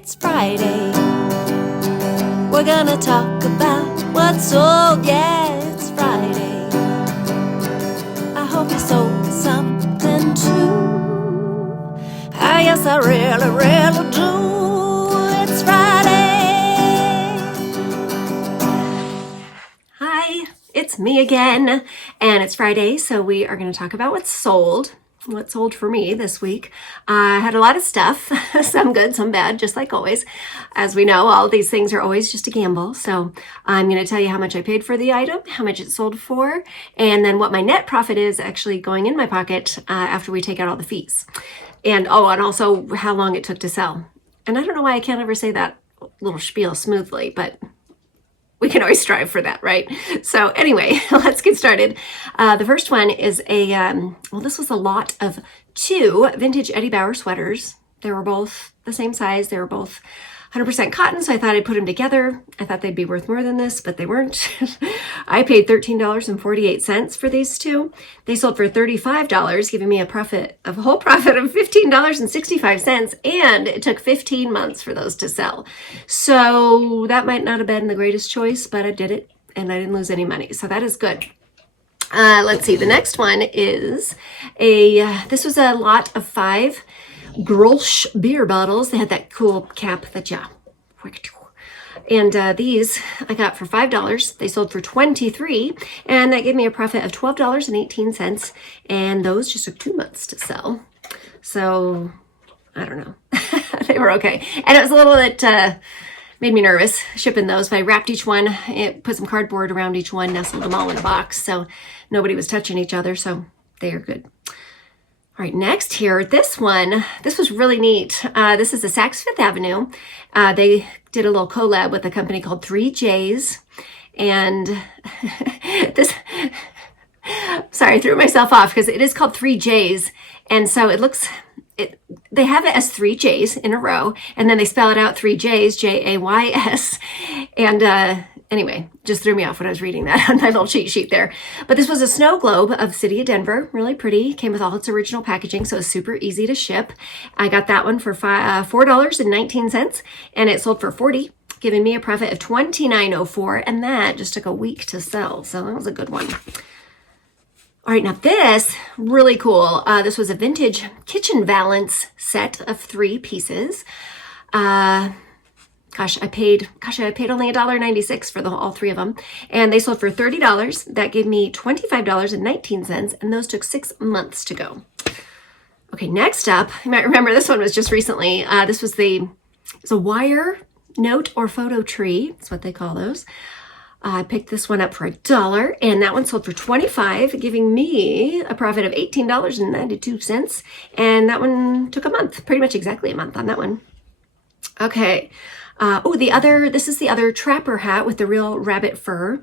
It's Friday. We're gonna talk about what's sold. Yeah, it's Friday. I hope you sold something too. Ah, yes, I really, really do. It's Friday. Hi, it's me again, and it's Friday, so we are gonna talk about what's sold. What sold for me this week. I had a lot of stuff, some good, some bad, just like always. As we know, all these things are always just a gamble. So I'm going to tell you how much I paid for the item, how much it sold for, and then what my net profit is actually going in my pocket after we take out all the fees. And also how long it took to sell. And I don't know why I can't ever say that little spiel smoothly, but we can always strive for that, right? So anyway, let's get started. The first one is this was a lot of 2 vintage Eddie Bauer sweaters. They were both the same size. They were both 100% cotton, so I thought I'd put them together. I thought they'd be worth more than this, but they weren't. I paid $13.48 for these 2. They sold for $35, giving me a whole profit of $15.65, and it took 15 months for those to sell. So that might not have been the greatest choice, but I did it, and I didn't lose any money, so that is good. Let's see, the next one is this was a lot of 5 Grolsch beer bottles. They had that cool cap that and these I got for $5. They sold for $23, and that gave me a profit of $12.18, and those just took 2 months to sell. So I don't know. They were okay, and it was a little bit made me nervous shipping those, but I wrapped each one, put some cardboard around each one, nestled them all in a box so nobody was touching each other, so they are good. All right, next here, this was really neat. This is the Saks Fifth Avenue. They did a little collab with a company called 3Js. And sorry, I threw myself off because it is called 3Js. And so they have it as 3 J's in a row, and then they spell it out 3 J's, Jays. And anyway, just threw me off when I was reading that on my little cheat sheet there. But this was a snow globe of the city of Denver, really pretty. Came with all its original packaging, so it was super easy to ship. I got that one for $4.19, and it sold for $40, giving me a profit of $29.04, and that just took a week to sell, so that was a good one. All right, now this, really cool. This was a vintage kitchen valance set of 3 pieces. I paid only $1.96 for all 3 of them, and they sold for $30. That gave me $25.19, and those took 6 months to go. Okay, next up, you might remember this one was just recently. This was it's a wire note or photo tree. That's what they call those. I picked this one up for $1, and that one sold for $25, giving me a profit of $18.92, and that one took a month, pretty much exactly a month on that one. Okay. This is the other trapper hat with the real rabbit fur.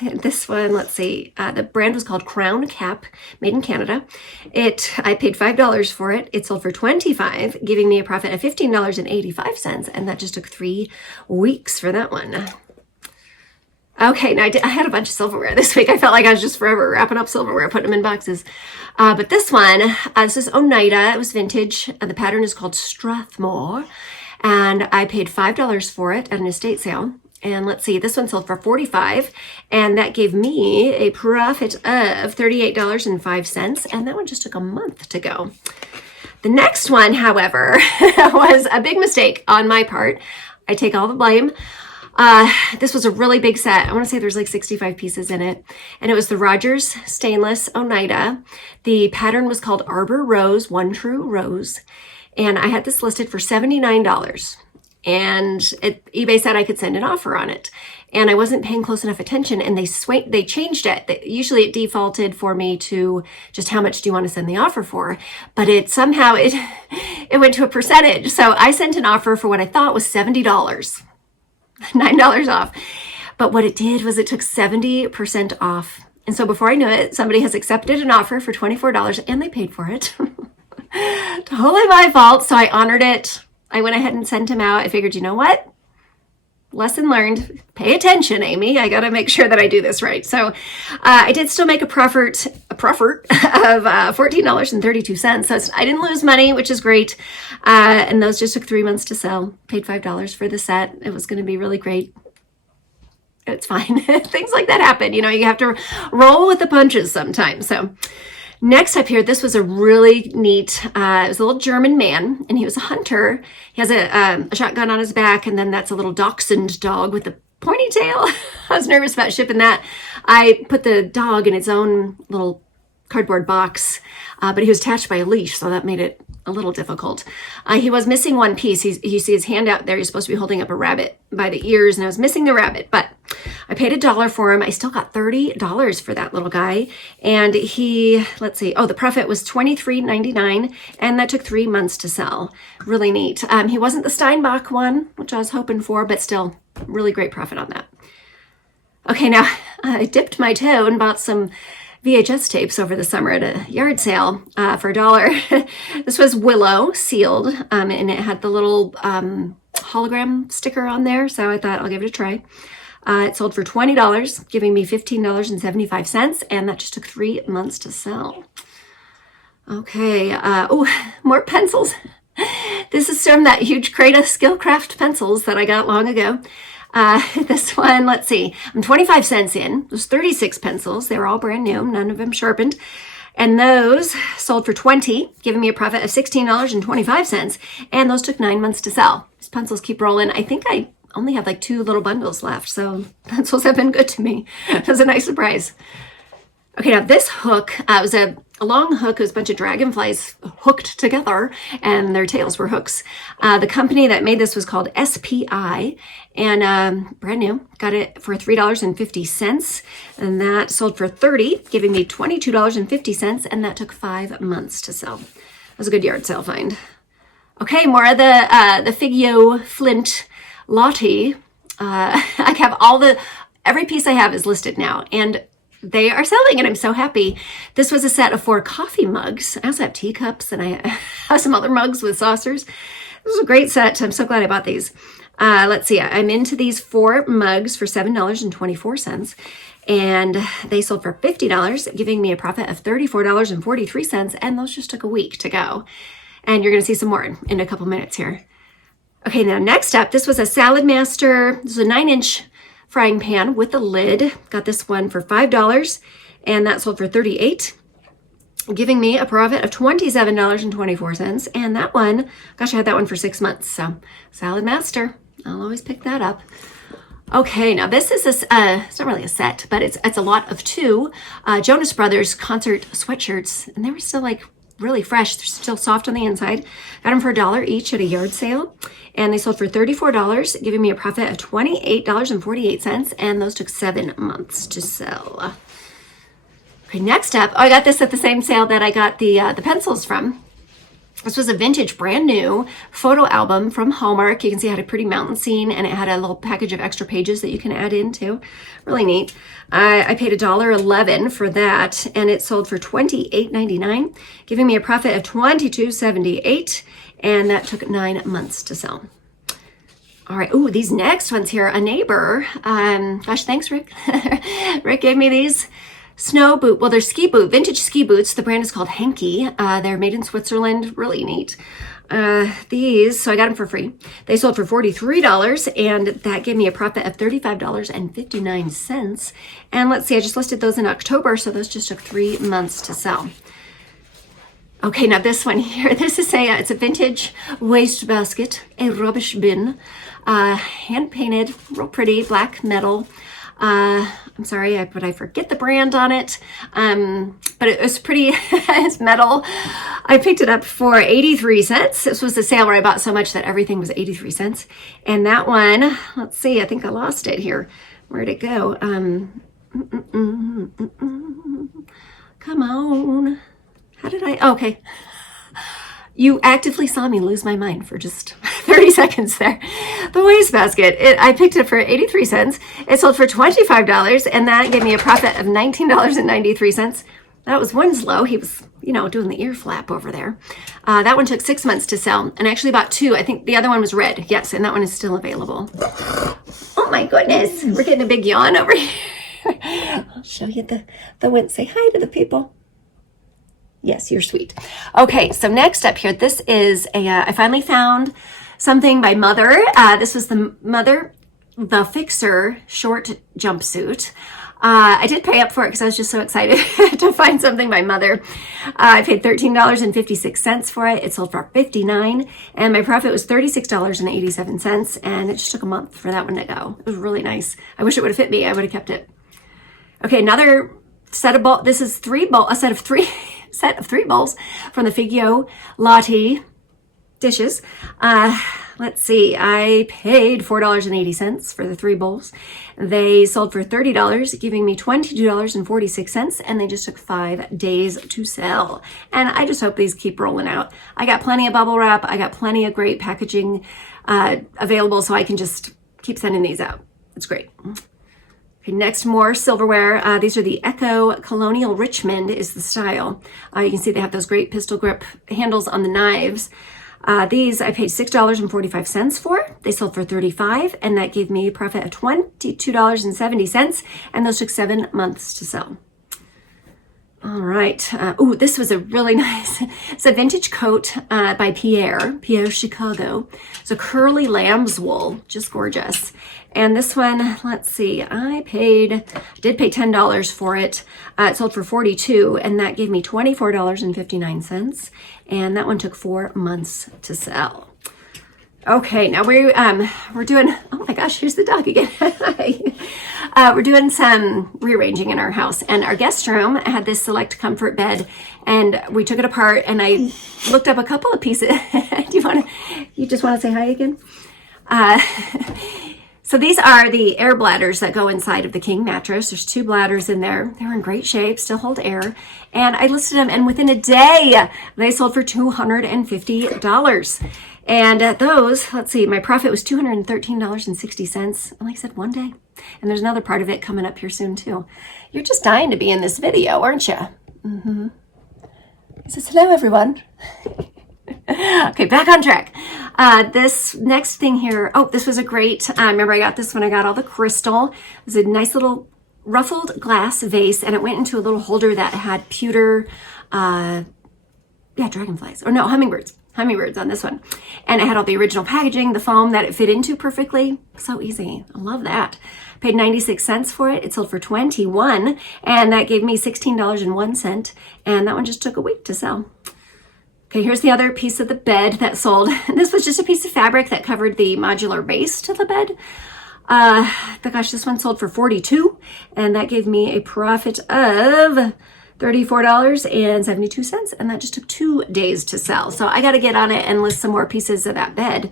This one, let's see, the brand was called Crown Cap, made in Canada. I paid $5 for it. It sold for $25, giving me a profit of $15.85, and that just took 3 weeks for that one. Okay, now I had a bunch of silverware this week. I felt like I was just forever wrapping up silverware, putting them in boxes. But this one, this is Oneida. It was vintage. The pattern is called Strathmore. And I paid $5 for it at an estate sale. And let's see, this one sold for $45. And that gave me a profit of $38.05. And that one just took a month to go. The next one, however, was a big mistake on my part. I take all the blame. This was a really big set. I want to say there's like 65 pieces in it. And it was the Rogers Stainless Oneida. The pattern was called Arbor Rose, One True Rose. And I had this listed for $79. And eBay said I could send an offer on it. And I wasn't paying close enough attention, and they changed it. Usually it defaulted for me to just how much do you want to send the offer for. But it went to a percentage. So I sent an offer for what I thought was $70. $9 off. But what it did was it took 70% off. And so before I knew it, somebody has accepted an offer for $24, and they paid for it. Totally my fault. So I honored it. I went ahead and sent him out. I figured, you know what? lesson learned. Pay attention, Amy. I got to make sure that I do this right. So I did still make a profit of $14.32. So I didn't lose money, which is great. And those just took 3 months to sell. Paid $5 for the set. It was going to be really great. It's fine. Things like that happen. You know, you have to roll with the punches sometimes. So next up here, this was a really neat, it was a little German man, and he was a hunter. He has a shotgun on his back, and then that's a little dachshund dog with a pointy tail. I was nervous about shipping that. I put the dog in its own little cardboard box, but he was attached by a leash, so that made it a little difficult. He was missing one piece. You see his hand out there. He's supposed to be holding up a rabbit by the ears, and I was missing the rabbit, but I paid $1 for him. I still got $30 for that little guy. And he, let's see, the profit was $23.99, and that took 3 months to sell. Really neat. He wasn't the Steinbach one, which I was hoping for, but still really great profit on that. Okay, now I dipped my toe and bought some VHS tapes over the summer at a yard sale for $1. This was Willow sealed, and it had the little hologram sticker on there, so I thought I'll give it a try. It sold for $20, giving me $15.75, and that just took 3 months to sell. Okay, more pencils. This is from that huge crate of Skillcraft pencils that I got long ago. This one, let's see, I'm 25 cents in. There's 36 pencils. They were all brand new, none of them sharpened. And those sold for $20, giving me a profit of $16.25, and those took 9 months to sell. These pencils keep rolling. I think I only have like 2 little bundles left, so pencils have been good to me. It was a nice surprise. Okay, now this hook, it was a long hook. It was a bunch of dragonflies hooked together, and their tails were hooks. The company that made this was called SPI, and brand new. Got it for $3.50, and that sold for $30, giving me $22.50, and that took 5 months to sell. It was a good yard sale find. Okay, more of the Figo Flint Latte. I have every piece I have is listed now, and they are selling, and I'm so happy. This was a set of 4 coffee mugs. I also have teacups, and I have some other mugs with saucers. This was a great set. I'm so glad I bought these. Let's see. I'm into these 4 mugs for $7.24, and they sold for $50, giving me a profit of $34.43, and those just took a week to go. And you're going to see some more in a couple minutes here. Okay, now next up, this was a Salad Master. This is a 9-inch frying pan with a lid. Got this one for $5, and that sold for $38, giving me a profit of $27.24. And that one, gosh, I had that one for 6 months. So Salad Master, I'll always pick that up. Okay, now this is it's not really a set, but it's a lot of 2 Jonas Brothers concert sweatshirts, and they were still like really fresh. They're still soft on the inside. Got them for $1 each at a yard sale, and they sold for $34, giving me a profit of $28.48, and those took 7 months to sell. Okay, next up, I got this at the same sale that I got the pencils from. This was a vintage, brand new photo album from Hallmark. You can see it had a pretty mountain scene, and it had a little package of extra pages that you can add in too. Really neat. I paid $1.11 for that, and it sold for $28.99, giving me a profit of $22.78, and that took 9 months to sell. All right. Ooh, these next ones here, a neighbor. Gosh, thanks, Rick. Rick gave me these snow boot. Well, they're ski boot, vintage ski boots. The brand is called Hanky. They're made in Switzerland. Really neat. These, so I got them for free. They sold for $43, and that gave me a profit of $35.59. And let's see, I just listed those in October, so those just took 3 months to sell. Okay, now this one here, this is it's a vintage waste basket, a rubbish bin, hand painted, real pretty, black metal. I'm sorry, but I forget the brand on it. But it was pretty, it's metal. I picked it up for 83 cents. This was the sale where I bought so much that everything was 83 cents. And that one, let's see, I think I lost it here. Where'd it go? Come on. How did okay. You actively saw me lose my mind for just 30 seconds there. The wastebasket, I picked it for 83 cents. It sold for $25, and that gave me a profit of $19.93. That was Winslow. He was, doing the ear flap over there. That one took 6 months to sell, and I actually bought 2. I think the other one was red. Yes, and that one is still available. Oh my goodness. We're getting a big yawn over here. I'll show you the wind. Say hi to the people. Yes, you're sweet. Okay, so next up here, this is I finally found something by Mother. This was the Mother The Fixer short jumpsuit. I did pay up for it because I was just so excited to find something by Mother. I paid $13.56 for it. It sold for $59, and my profit was $36.87, and it just took a month for that one to go. It was really nice. I wish it would have fit me. I would have kept it. Okay, another set of bowls. This is a set of three bowls from the Figo Latte dishes. Let's see, I paid $4.80 for the 3 bowls. They sold for $30, giving me $22.46, and they just took 5 days to sell. And I just hope these keep rolling out. I got plenty of bubble wrap. I got plenty of great packaging available, so I can just keep sending these out. It's great. Okay, next, more silverware. These are the Echo Colonial Richmond is the style. You can see they have those great pistol grip handles on the knives. These I paid $6.45 for. They sold for $35, and that gave me a profit of $22.70, and those took 7 months to sell. All right. This was a really nice, it's a vintage coat by Pierre Chicago. It's a curly lamb's wool, just gorgeous. And this one, let's see, I did pay $10 for it. It sold for $42, and that gave me $24.59. And that one took 4 months to sell. Okay, now we're doing, oh my gosh, here's the dog again. We're doing some rearranging in our house, and our guest room had this select comfort bed, and we took it apart, and I looked up a couple of pieces. You just want to say hi again? So these are the air bladders that go inside of the king mattress. There's 2 bladders in there. They're in great shape, still hold air. And I listed them, and within a day, they sold for $250. And those, let's see, my profit was $213.60. And like I said, one day. And there's another part of it coming up here soon, too. You're just dying to be in this video, aren't you? Mm-hmm. He says, hello, everyone. Okay, back on track. This next thing here, this was a great, remember I got this when I got all the crystal. It was a nice little ruffled glass vase, and it went into a little holder that had pewter, dragonflies, or no, hummingbirds on this one. And it had all the original packaging, the foam that it fit into perfectly. So easy. I love that. Paid 96 cents for it. It sold for $21, and that gave me $16.01, and that one just took a week to sell. Okay, here's the other piece of the bed that sold. This was just a piece of fabric that covered the modular base to the bed. This one sold for $42, and that gave me a profit of $34.72, and that just took 2 days to sell. So I got to get on it and list some more pieces of that bed.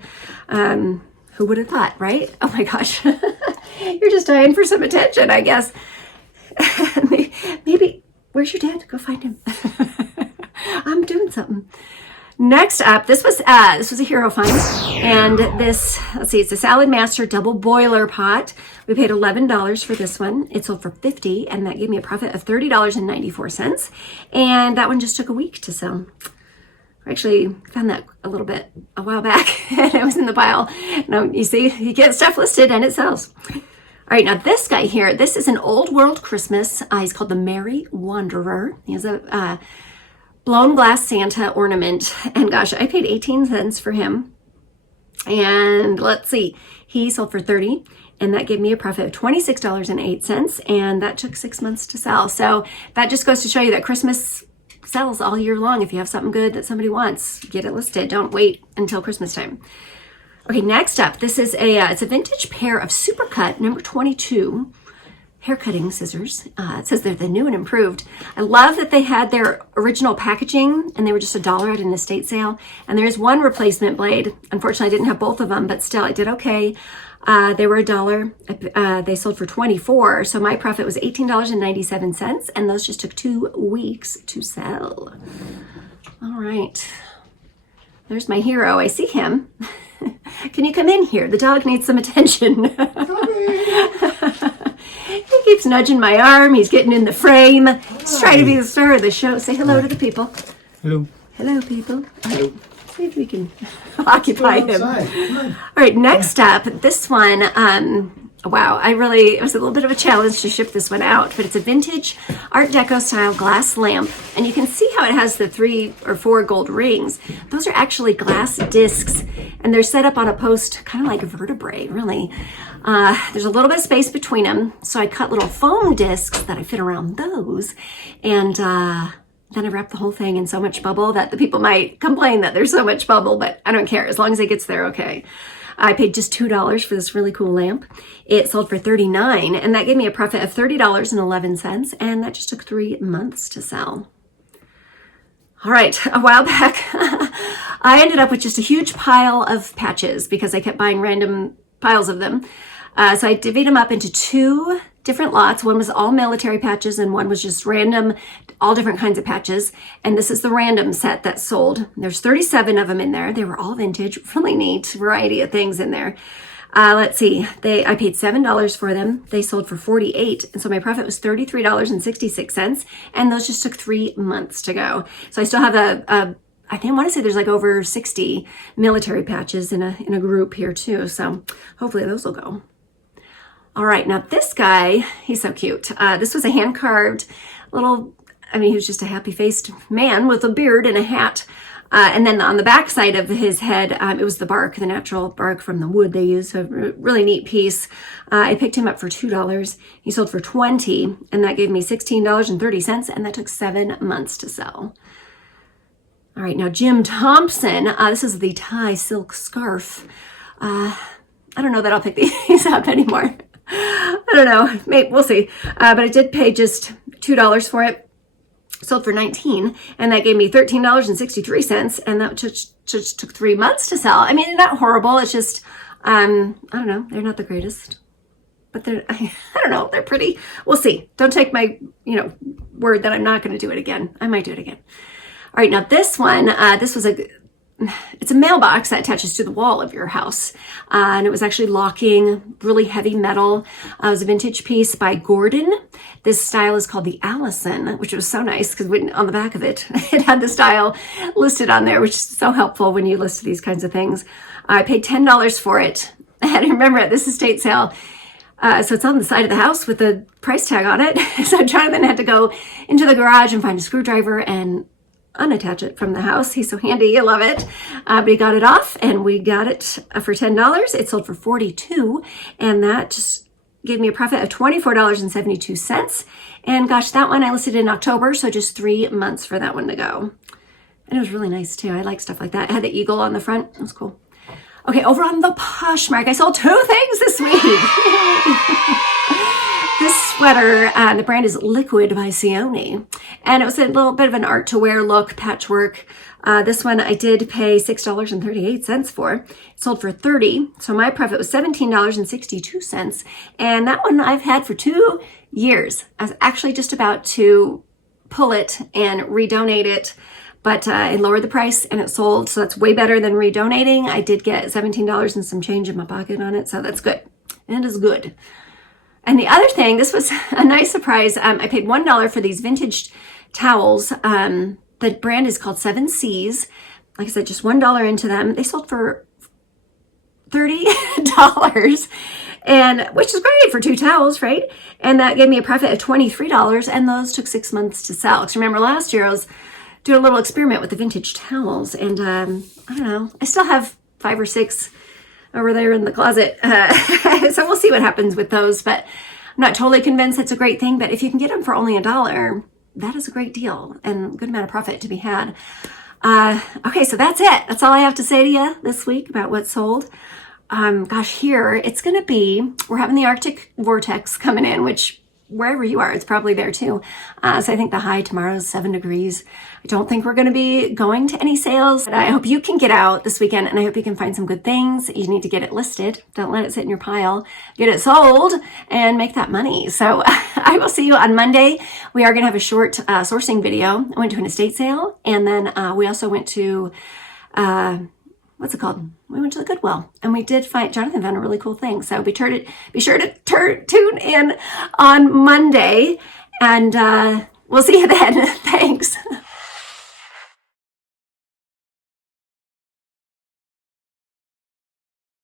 Who would have thought, right? Oh my gosh. You're just dying for some attention, I guess. Maybe, where's your dad? Go find him. I'm doing something. Next up, this was a hero find, and this, let's see, it's a Salad Master double boiler pot. We paid $11 for this one. It sold for $50, and that gave me a profit of $30.94, and that one just took a week to sell. I actually found that a while back, and it was in the pile. Now, you see, you get stuff listed, and it sells. All right, now this guy here, this is an old world Christmas. He's called the Merry Wanderer. He has a blown glass Santa ornament, and gosh, I paid 18 cents for him. And let's see, he sold for $30, and that gave me a profit of $26.08, and that took 6 months to sell. So that just goes to show you that Christmas sells all year long. If you have something good that somebody wants, get it listed. Don't wait until Christmas time. Okay, next up, this is it's a vintage pair of Supercut number 22 hair cutting scissors. It says they're the new and improved. I love that they had their original packaging, and they were just $1 at an estate sale. And there's one replacement blade. Unfortunately, I didn't have both of them, but still, I did okay. They were $1. They sold for $24. So my profit was $18.97, and those just took 2 weeks to sell. All right. There's my hero. I see him. Can you come in here? The dog needs some attention. He keeps nudging my arm. He's getting in the frame. He's trying to be the star of the show. Say hello to the people. Hello. Hello, people. Hello. See if we can occupy him. All right, next up, this one, Wow, it was a little bit of a challenge to ship this one out, but it's a vintage Art Deco style glass lamp. And you can see how it has the 3 or 4 gold rings. Those are actually glass discs, and they're set up on a post, kind of like a vertebrae, really. There's a little bit of space between them, so I cut little foam discs that I fit around those, and then I wrap the whole thing in so much bubble that the people might complain that there's so much bubble, but I don't care. As long as it gets there, okay. I paid just $2 for this really cool lamp. It sold for $39, and that gave me a profit of $30.11, and that just took 3 months to sell. All right, a while back, I ended up with just a huge pile of patches because I kept buying random piles of them. So I divvied them up into 2 different lots. One was all military patches, and one was just random, all different kinds of patches. And this is the random set that sold. There's 37 of them in there. They were all vintage, really neat variety of things in there. Let's see, I paid $7 for them. They sold for $48, and so my profit was $33.66, and those just took 3 months to go. So I still have I want to say there's like over 60 military patches in a group here too. So hopefully those will go. All right, now this guy, he's so cute. This was a hand-carved little, he was just a happy-faced man with a beard and a hat. And then on the back side of his head, it was the bark, the natural bark from the wood they use. So a really neat piece. I picked him up for $2. He sold for $20, and that gave me $16.30, and that took 7 months to sell. All right, now Jim Thompson. This is the Tai Silk Scarf. I don't know that I'll pick these up anymore. I don't know. Maybe we'll see. But I did pay just $2 for it. Sold for $19, and that gave me $13.63, and that just took 3 months to sell. Not horrible. It's just, I don't know. They're not the greatest, but I don't know. They're pretty. We'll see. Don't take my, word that I'm not going to do it again. I might do it again. All right. Now this one, it's a mailbox that attaches to the wall of your house. And it was actually locking, really heavy metal. It was a vintage piece by Gordon. This style is called the Allison, which was so nice because on the back of it, it had the style listed on there, which is so helpful when you list these kinds of things. I paid $10 for it. I had to remember at this estate sale. So it's on the side of the house with the price tag on it. So Jonathan had to go into the garage and find a screwdriver and unattach it from the house. He's so handy. I love it. But he got it off, and we got it for $10. It sold for $42, and that just gave me a profit of $24.72. And gosh, that one I listed in October, so just 3 months for that one to go. And it was really nice too. I like stuff like that. It had the eagle on the front. It was cool. Okay, over on the Poshmark, I sold 2 things this week. This sweater, the brand is Liquid by Sione, and it was a little bit of an art to wear look, patchwork. This one I did pay $6.38 for. It sold for $30, so my profit was $17.62, and that one I've had for 2 years. I was actually just about to pull it and redonate it, but I lowered the price and it sold, so that's way better than redonating. I did get $17 and some change in my pocket on it, so that's good. It is good. And the other thing, this was a nice surprise. I paid $1 for these vintage towels. The brand is called 7 Seas. Like I said, just $1 into them. They sold for $30, and which is great for 2 towels, right? And that gave me a profit of $23, and those took 6 months to sell. Because remember, last year I was doing a little experiment with the vintage towels, and I don't know. I still have 5 or 6 over there in the closet. So we'll see what happens with those, but I'm not totally convinced it's a great thing. But if you can get them for only $1, that is a great deal and a good amount of profit to be had. Okay, so that's it. That's all I have to say to you this week about what sold. Gosh, here it's going to be, we're having the Arctic vortex coming in, which wherever you are, it's probably there too. So I think the high tomorrow is 7 degrees. I don't think we're going to be going to any sales, but I hope you can get out this weekend, and I hope you can find some good things. You need to get it listed. Don't let it sit in your pile. Get it sold and make that money. So I will see you on Monday. We are going to have a short sourcing video. I went to an estate sale, and then we also went to, what's it called? We went to the Goodwill, and we did find, Jonathan found a really cool thing. So be sure to tune in on Monday, and we'll see you then. Thanks.